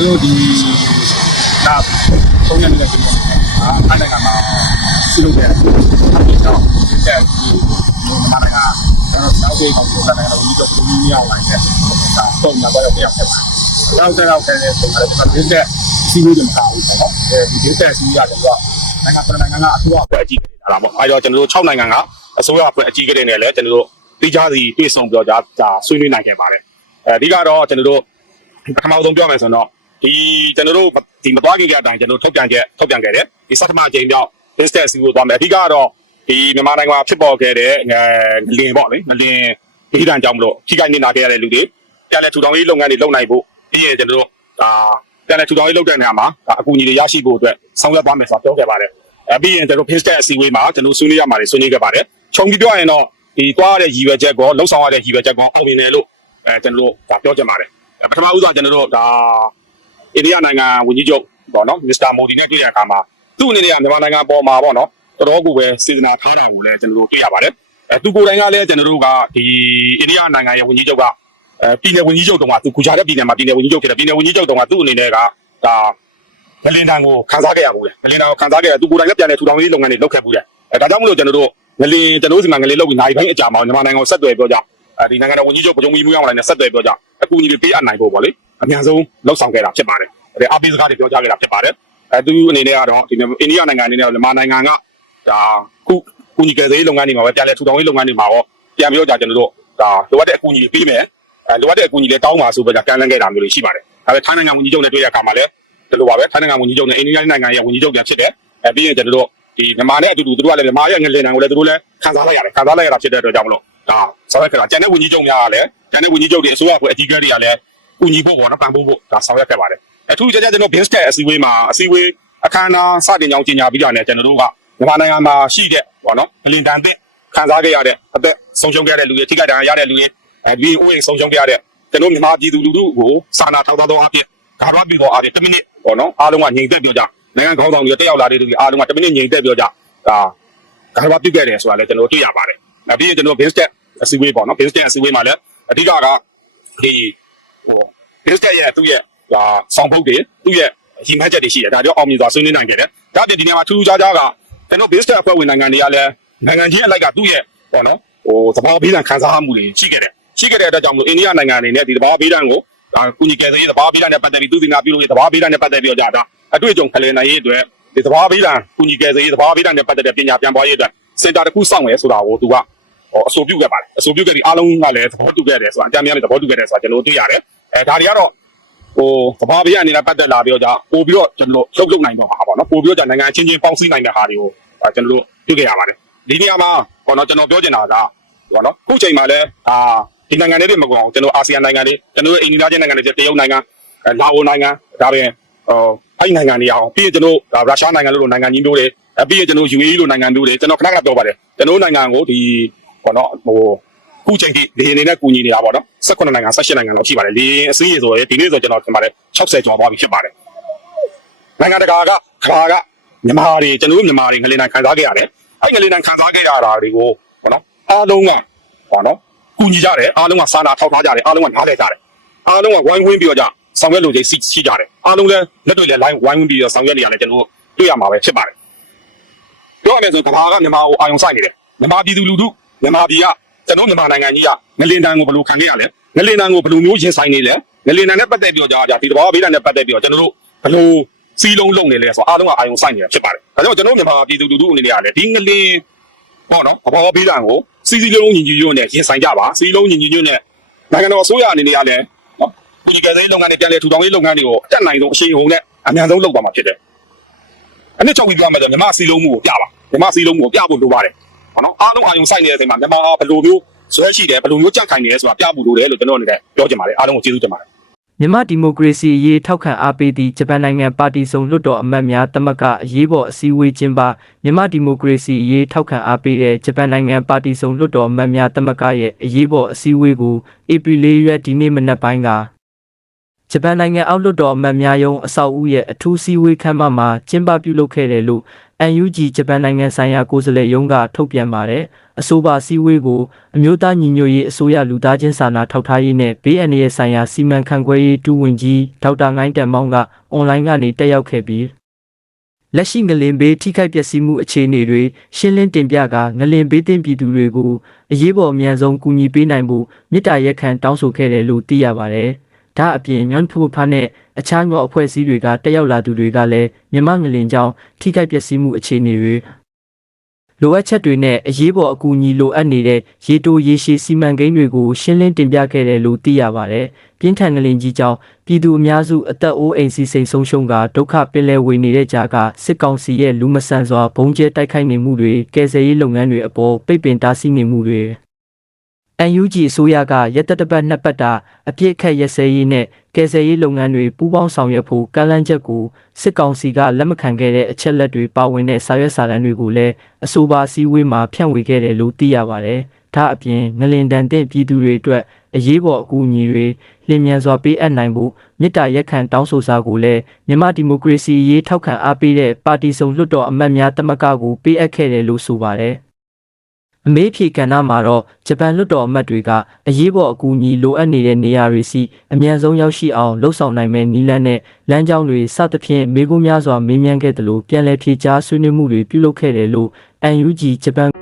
ကျွန်တော်တို့ဒီဒါသုံးရနေတဲ့ကျွန်တော်အာအဲ့ဒါကမှပြုလုပ်တဲ့အဖြစ်တော့တဲ့ဒီမနိုင်ငံကျွန်တော်နောက်သေးကောင်ကိုလည်းကျွန်တော်ဒီတော့ဒီမြောက်လိုက်တဲ့ဒါတော့မှာတော့ပြောင်းခဲ့ပါနောက်ဆက်တော့ခဲ့တဲ့ပုံစံတော့ဒီတဲ့စီးလို့မကောင်းဘူးပေါ့အဲဒီဒီတဲ့စီးရတယ်တော့နိုင်ငံတော်နိုင်ငံကအထူးအကြီးကြီးလာတာပေါ့အဲတော့ကျွန်တော်တို့6နိုင်ငံကအစိုးရအဖွဲ့အကြီးကြီးတွေနဲ့လည်းကျွန်တော်တို့တိကျစီတွေ့ဆုံပြောကြဒါဆွေးနွေးနိုင်ခဲ့ပါတယ်အဲအဓိကတော့ကျွန်တော်တို့ပထမဆုံးပြောမယ်ဆိုတော့ ဒီကျွန်တော်တို့ဒီမသွားခင်ကအတိုင်းကျွန်တော်ထုတ်ပြန်ချက်ထုတ်ပြန်ခဲ့တယ်ဒီစက်တမအချိန်မြောက် business စီကိုသွားမယ်အဓိကတော့ဒီမြန်မာနိုင်ငံမှာဖြစ်ပေါ်ခဲ့တဲ့ငလင်ပေါ့လေငလင်ဒီတန်ကြောင့်မလို့ထိခိုက်နေတာခဲ့ရတဲ့လူတွေပြန်လဲထူထောင်ရေးလုပ်ငန်းတွေလုပ်နိုင်ဖို့ပြီးရင်ကျွန်တော်တို့ဒါပြန်လဲထူထောင်ရေးလုပ်တဲ့နေရာမှာဒါအကူအညီတွေရရှိဖို့အတွက်ဆောင်ရွက်သွားမယ်ဆိုတာပြောခဲ့ပါတယ်အဲပြီးရင်ကျွန်တော် business အစည်းအဝေးမှာကျွန်တော်ဆွေးနွေးရမှာတွေဆွေးနွေးခဲ့ပါတယ်ခြုံပြီးပြောရရင်တော့ဒီသွားရတဲ့ရည်ရွယ်ချက်ကောလှုပ်ဆောင်ရတဲ့ရည်ရွယ်ချက်ကောအောင်မြင်တယ်လို့အဲကျွန်တော်တို့ဒါပြောချင်ပါတယ်ပထမဦးစွာကျွန်တော်တို့ဒါ အိန္ဒိယနိုင်ငံဝန်ကြီးချုပ်ပေါ့နော်မစ္စတာမိုဒီနဲ့တွေ့ရတဲ့အခါမှာသူ့အနေနဲ့ကမြန်မာနိုင်ငံပေါ်မှာပေါ့နော်တော်တော်ကိုပဲစေတနာထားတာကိုလည်းကျွန်တော်တို့တွေ့ရပါတယ်အဲသူကိုယ်တိုင်ကလည်းကျွန်တော်တို့ကဒီအိန္ဒိယနိုင်ငံရဲ့ဝန်ကြီးချုပ်ကအဲပြည်နယ်ဝန်ကြီးချုပ်တုန်းကသူကူချာတဲ့ပြည်နယ်မှာပြည်နယ်ဝန်ကြီးချုပ်ဖြစ်တယ်ပြည်နယ်ဝန်ကြီးချုပ်တုန်းကသူ့အနေနဲ့ကဒါဂလင်တန်ကိုခန်းစားခဲ့ရဘူးလေဂလင်တန်ကိုခန်းစားခဲ့ရသူကိုယ်တိုင်လည်းပြန်လဲထူထောင်ရေးလုပ်ငန်းတွေလုပ်ခဲ့ဘူးလေအဲဒါကြောင့်မလို့ကျွန်တော်တို့ငလင်ကျွန်တော်တို့စီမှာငလင်လုပ်ပြီးနိုင်ပိုင်းအကြာမှာမြန်မာနိုင်ငံကိုဆက်သွယ်ပြောကြအဲဒီနိုင်ငံတော်ဝန်ကြီးချုပ်ဗကြုံမီမူရောက်လာတဲ့ဆက်သွယ်ပြောကြအကူအညီတွေပေးအပ်နိုင်ဖို့ပေါ့လေ အများဆုံးလှုပ်ဆောင်ခဲ့တာဖြစ်ပါတယ်အဲအပိစကားတွေပြောကြားခဲ့တာဖြစ်ပါတယ်အဲသူအနေနဲ့ကတော့ဒီအိန္ဒိယနိုင်ငံအနေနဲ့မြန်မာနိုင်ငံကဒါခုကူညီကယ်ဆယ်ရေးလုပ်ငန်းတွေမှာပဲပြန်လဲထူထောင်ရေးလုပ်ငန်းတွေမှာပေါ့ပြန်ပြောကြကျွန်တော်တို့ဒါလိုအပ်တဲ့အကူအညီတွေပေးမယ်အဲလိုအပ်တဲ့အကူအညီတွေတောင်းပါဆိုပြီးတော့ကမ်းလှမ်းခဲ့တာမျိုးတွေရှိပါတယ်ဒါပေမဲ့ထိုင်းနိုင်ငံဝန်ကြီးချုပ်နဲ့တွေ့ရတဲ့အခါမှာလည်းဒီလိုပါပဲထိုင်းနိုင်ငံဝန်ကြီးချုပ်နဲ့အိန္ဒိယနိုင်ငံရဲ့ဝန်ကြီးချုပ်ပြန်ဖြစ်တယ်အဲပြီးရင်ကျွန်တော်တို့ဒီမြန်မာနဲ့အတူတူသူတို့ကလည်းမြန်မာရဲ့ငလင်တန်ကိုလည်းသူတို့လည်းခံစားလိုက်ရတယ်ခံစားလိုက်ရတာဖြစ်တဲ့အတွက်ကြောင့်မလို့ဒါဆောင်ရွက်ခဲ့တာကျန်တဲ့ဝန်ကြီးချုပ်များကလည်းကျန်တဲ့ဝန်ကြီးချုပ်တွေအစိုးရအဖွဲ့အကြီးအကဲတွေကလည်း ကူညီဖို့ပေါ့နော်ပံ့ပိုးဖို့ဒါဆောင်ရွက်ခဲ့ပါတယ်အထူးကြကြကျွန်တော် business အစည်းအဝေးမှာအစည်းအဝေးအခမ်းအနားစတင်ကြောင်းကြီးညာပြီးတာနဲ့ကျွန်တော်တို့ကမြန်မာနိုင်ငံမှာရှိတဲ့ပေါ့နော်ငလင်တန်တဲ့ခံစားခဲ့ရတဲ့အသက်ဆုံးရှုံးခဲ့တဲ့လူတွေထိခိုက်ဒဏ်ရာရတဲ့လူတွေအဲဒီဥယျာဉ်ဆုံးရှုံးခဲ့ရတဲ့ကျွန်တော်မြန်မာပြည်သူလူထုကိုစာနာထောက်ထားသောအဖြစ်ဂါရဝပြီးတော့အားဖြင့်1မိနစ်ပေါ့နော်အားလုံးကငြိမ်သက်ပြောကြနိုင်ငံခေါင်းဆောင်တွေတက်ရောက်လာတဲ့သူတွေအားလုံးက1မိနစ်ငြိမ်သက်ပြောကြဒါဂါရဝပြုခဲ့တယ်ဆိုတာလည်းကျွန်တော်တွေ့ရပါတယ်နောက်ပြီးရင်ကျွန်တော် business အစည်းအဝေးပေါ့နော် business အစည်းအဝေးမှာလည်းအဓိကကဒီဟို business ရဲ့သူ့ရဲ့ဒါဆောင်ပုတ်တွေသူ့ရဲ့ရည်မှန်းချက်တွေရှိတယ်ဒါကြောင့်အောင်မြင်စွာဆွေးနွေးနိုင်ခဲ့တယ်ဒါပြင်ဒီနေရာမှာထူးထူးခြားခြားကကျွန်တော် business အဖွဲ့ဝင်နိုင်ငံတွေကလည်းနိုင်ငံချင်းအလိုက်ကသူ့ရဲ့ပေါ့နော်ဟိုသဘောဘေးဒဏ်ခံစားမှုတွေရှိခဲ့တယ်ရှိခဲ့တဲ့အတွက်ကြောင့်မလို့အိန္ဒိယနိုင်ငံအနေနဲ့ဒီသဘောဘေးဒဏ်ကိုဒါကုညီကယ်ဆယ်ရေးသဘောဘေးဒဏ်နဲ့ပတ်သက်ပြီးသူတင်နာပြုလို့ရသဘောဘေးဒဏ်နဲ့ပတ်သက်ပြီးတော့ဒါအတွေ့အကြုံခလယ်နိုင်ရေးအတွက်ဒီသဘောဘေးဒဏ်ကုညီကယ်ဆယ်ရေးသဘောဘေးဒဏ်နဲ့ပတ်သက်တဲ့ပညာပြန်ပွားရေးအတွက်စင်တာတစ်ခုစောင့်ရဲဆိုတာကိုသူကဟောအဆိုပြုခဲ့ပါတယ်အဆိုပြုခဲ့ပြီးအားလုံးကလည်းသဘောတူခဲ့တယ်ဆိုတာအကြမ်းများလည်းသဘောတူခဲ့တယ်ဆိုတာကျွန်တော်တို့တွေ့ရတယ် အဲဒါတွေကတော့ဟိုကဘာပြအနေနဲ့ပတ်သက်လာပြီးတော့ကြာပို့ပြီးတော့ကျွန်တော်လှုပ်လှုပ်နိုင်တော့မှာပေါ့နော်ပို့ပြီးတော့ကြာနိုင်ငံချင်းချင်းပေါင်းစည်းနိုင်တဲ့ဟာတွေကိုကျွန်တော်တို့တွေ့ကြရပါတယ်ဒီနေရာမှာပေါ့နော်ကျွန်တော်ပြောချင်တာကပေါ့နော်ခုချိန်မှာလဲဒါဒီနိုင်ငံတွေမကောင်ကျွန်တော်အာဆီယံနိုင်ငံတွေကျွန်တော်အိန္ဒိယချင်းနိုင်ငံတွေတရုတ်နိုင်ငံလာအိုနိုင်ငံဒါပဲဟိုအဲ့နိုင်ငံတွေအောင်ပြီးရင်ကျွန်တော်ရုရှားနိုင်ငံလို့နိုင်ငံကြီးမျိုးတွေပြီးရင်ကျွန်တော် UAE လို့နိုင်ငံမျိုးတွေကျွန်တော်ခဏခဏပြောပါတယ်ကျွန်တော်နိုင်ငံကိုဒီပေါ့နော်ဟို ခုချိန်ထိလေအနေနဲ့ကူညီနေတာပေါ့နော်18နိုင်ငံ18နိုင်ငံလောက်ရှိပါတယ်လေအစည်းအဝေးဆိုရင်ဒီနေ့ဆိုကျွန်တော်ထင်ပါတယ်60ကျော်သွားပြီဖြစ်ပါတယ်နိုင်ငံတကာကခါကမြန်မာတွေကျွန်တော်တို့မြန်မာတွေငလင်နိုင်ခံစားခဲ့ရတယ်အဲ့ငလင်နိုင်ခံစားခဲ့ရတာတွေကိုပေါ့နော်အားလုံးကပေါ့နော်ကူညီကြတယ်အားလုံးကစာနာထောက်ထားကြတယ်အားလုံးကနားလည်ကြတယ်အားလုံးကဝိုင်းဝန်းပြီးတော့ကြဆောင်ရွက်လို့ကြီးရှိကြတယ်အားလုံးလည်းလက်တွေလည်း line ဝိုင်းဝန်းပြီးတော့ဆောင်ရွက်နေရတယ်ကျွန်တော်တို့တွေ့ရမှာပဲဖြစ်ပါတယ်ပြောရမယ်ဆိုကဘာကမြန်မာကိုအာရုံစိုက်နေတယ်မြန်မာပြည်သူလူထုမြန်မာပြည်က ကျွန်တော်မြန်မာနိုင်ငံကြီးကငလင်တန်ကိုဘယ်လိုခံခဲ့ရလဲငလင်တန်ကိုဘယ်လိုမျိုးရင်ဆိုင်နေလဲငလင်တန်နဲ့ပတ်သက်ပြီးတော့ကြာဒီတဘာဘေးတန်နဲ့ပတ်သက်ပြီးတော့ကျွန်တော်တို့ဘယ်လိုစီလုံးလုံးနေလဲဆိုအားလုံးကအာရုံစိုက်နေတာဖြစ်ပါတယ်ဒါကြောင့်ကျွန်တော်မြန်မာပြည်သူလူထုအနေနဲ့ကလည်းဒီငလင်ပေါ့နော်အဘောဘေးတန်ကိုစီစီလုံးညီညီညွတ်နဲ့ရင်ဆိုင်ကြပါစီလုံးညီညီညွတ်နဲ့နိုင်ငံတော်အစိုးရအနေနဲ့ကလည်းနော်ပြည်ကယ်ရေးလုပ်ငန်းတွေပြန်လည်ထူထောင်ရေးလုပ်ငန်းတွေကိုအတက်နိုင်ဆုံးအရှိန်ဟုန်နဲ့အများဆုံးလုပ်သွားမှာဖြစ်တယ်အနည်းချုပ်ပြီးပြောမှဆိုမြမစီလုံးမှုကိုပြပါမြမစီလုံးမှုကိုပြဖို့လိုပါတယ် ဟုတ်နော်အားလုံးအာရုံစိုက်နေတဲ့အချိန်မှာမြမဘယ်လိုမျိုးဇွဲရှိတယ်ဘယ်လိုမျိုးကြက်ခိုင်နေလဲဆိုတာပြဖို့လိုတယ်လို့ကျွန်တော်အနေနဲ့ပြောချင်ပါတယ်အားလုံးကိုကျေးဇူးတင်ပါတယ်မြန်မာဒီမိုကရေစီအရေးထောက်ခံအားပေးသည့်ဂျပန်နိုင်ငံပါတီစုံလွှတ်တော်အမတ်များတမကအရေးပေါ်အစည်းအဝေးကျင်းပမြန်မာဒီမိုကရေစီအရေးထောက်ခံအားပေးတဲ့ဂျပန်နိုင်ငံပါတီစုံလွှတ်တော်အမတ်များတမကရဲ့အရေးပေါ်အစည်းအဝေးကိုဧပြီ၄ရက်ဒီနေ့မနက်ပိုင်းကဂျပန်နိုင်ငံအောက်လွှတ်တော်အမတ်များယုံအဆောက်အဦရဲ့အထူးစည်းဝေးခန်းမမှာကျင်းပပြုလုပ်ခဲ့တယ်လို့ UNG ဂျပန်နိုင်ငံဆိုင်ရာကိုယ်စားလှယ်ရုံးကထုတ်ပြန်ပါတယ်အဆိုပါစည်းဝေးကိုအမျိုးသားညီညွတ်ရေးအစိုးရလူသားချင်းစာနာထောက်ထားရေးနဲ့ BNA ဆိုင်ရာစီမံခန့်ခွဲရေးဒူဝင်ကြီးဒေါက်တာငိုင်းတန်မောင်းကအွန်လိုင်းကနေတက်ရောက်ခဲ့ပြီးလက်ရှိငလင်ဘေးထိခိုက်ပျက်စီးမှုအခြေအနေတွေရှင်းလင်းတင်ပြကငလင်ဘေးတင်ပြည်သူတွေကိုအရေးပေါ်အမြန်ဆုံးကူညီပေးနိုင်ဖို့မြစ်တာရက်ခံတောင်းဆိုခဲ့တယ်လို့သိရပါတယ်။ ဒါအပြင်ညွန့်ဖူဖားနဲ့အခြားသောအဖွဲ့အစည်းတွေကတက်ရောက်လာသူတွေကလည်းမြမငလင်ကြောင့်ထိခိုက်ပျက်စီးမှုအခြေအနေတွေလိုအပ်ချက်တွေနဲ့အရေးပေါ်အကူအညီလိုအပ်နေတဲ့ရေတိုရေရှည်စီမံကိန်းတွေကိုရှင်းလင်းတင်ပြခဲ့တယ်လို့သိရပါတယ်။ပြင်းထန်ငလင်ကြီးကြောင့်ပြည်သူအများစုအသက်အိုးအိမ်စီစိမ်ဆုံးရှုံးကဒုက္ခပင်လယ်ဝေနေတဲ့ကြားကစစ်ကောင်စီရဲ့လူမဆန်စွာဘုံကျဲတိုက်ခိုက်နေမှုတွေကယ်ဆယ်ရေးလုပ်ငန်းတွေအပေါ်ပိတ်ပင်တားဆီးနေမှုတွေ NUG အစိုးရကရက်သက်တပတ်နှစ်ပတ်တာအပြစ်ခတ်ရက်စဲရေးနဲ့ကယ်ဆယ်ရေးလုပ်ငန်းတွေပူးပေါင်းဆောင်ရွက်ဖို့ကမ်းလှမ်းချက်ကိုစစ်ကောင်စီကလက်မခံခဲ့တဲ့အချက်လက်တွေပါဝင်တဲ့စာရွက်စာတမ်းတွေကိုလည်းအဆိုပါစည်းဝေးမှာဖြန့်ဝေခဲ့တယ်လို့သိရပါတယ်။ဒါအပြင်ငလင်တန်တဲ့ပြည်သူတွေအတွက်အရေးပေါ်အကူအညီတွေလျင်မြန်စွာပေးအပ်နိုင်ဖို့မြစ်တာရက်ခံတောင်းဆိုစာကိုလည်းမြန်မာဒီမိုကရေစီရေးထောက်ခံအားပေးတဲ့ပါတီစုံလွှတ်တော်အမတ်များတမကကိုပေးအပ်ခဲ့တယ်လို့ဆိုပါတယ်။ အမေးဖြေကဏ္ဍမှာတော့ဂျပန်လွှတ်တော်အမတ်တွေကအရေးပေါ်အကူအညီလိုအပ်နေတဲ့နေရာတွေစီအမြန်ဆုံးရောက်ရှိအောင်လှုံ့ဆော်နိုင်မဲ့နည်းလမ်းနဲ့လမ်းကြောင်းတွေစသဖြင့်မေးခွန်းများစွာမေးမြန်းခဲ့တယ်လို့ပြန်လည်ဖြေကြားဆွေးနွေးမှုတွေပြုလုပ်ခဲ့တယ်လို့ UNG ဂျပန်